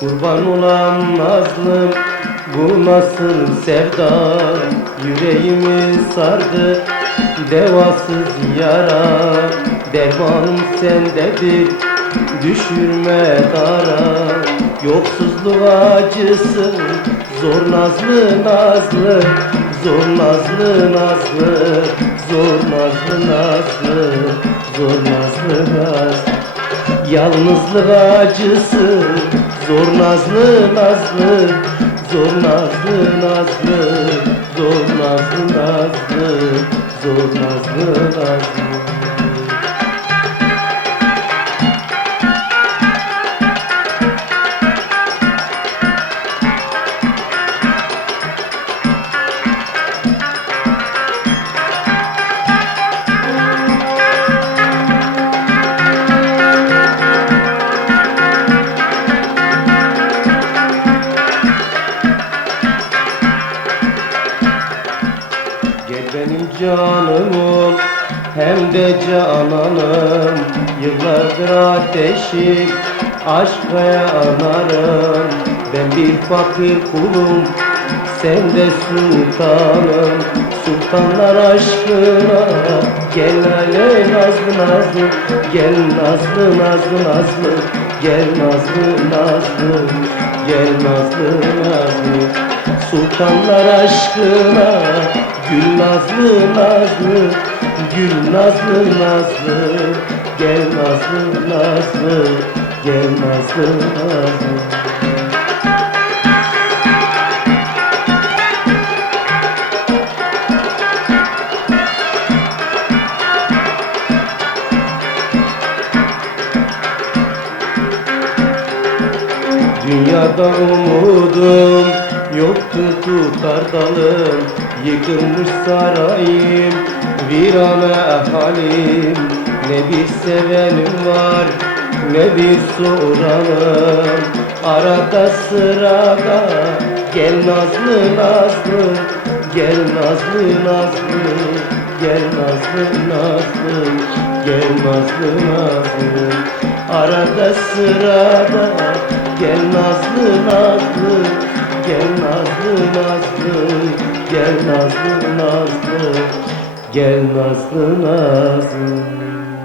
Kurban olan nazlım bu nasıl sevda. Yüreğimi sardı devasız yara. Dermanım sendedir düşürme dara. Yoksuzluğu acısı zor nazlı nazlı. Zor nazlı nazlı Zor nazlı nazlı. Zor nazlı nazlı. Yalnızlık acısı Zor nazlı nazlı Zor nazlı nazlı Zor nazlı nazlı Zor nazlı nazlı benim canım ol hem de cananım. Yıllardır ateşi aşka yanarım. Ben bir fakir kulum sen de sultanım. Sultanlar aşkına gel hele nazlı nazlı Gel nazlı nazlı nazlı Gel nazlı nazlı Gel nazlı nazlı Sultanlar aşkına Gül nazlı nazlı Gül nazlı nazlı Gel nazlı nazlı Gel nazlı nazlı. Dünyada umudum yoktu tutar dalım? Yıkılmış sarayım virane halim. Ne bir sevenim var ne bir soranım Arada sırada gel nazlı nazlı. Gel nazlı nazlı. Gel nazlı nazlı. Gel nazlı nazlı. Arada sırada Gel nazlı nazlı Gel nazlı nazlı Gel nazlı nazlı. Gel nazlı nazlı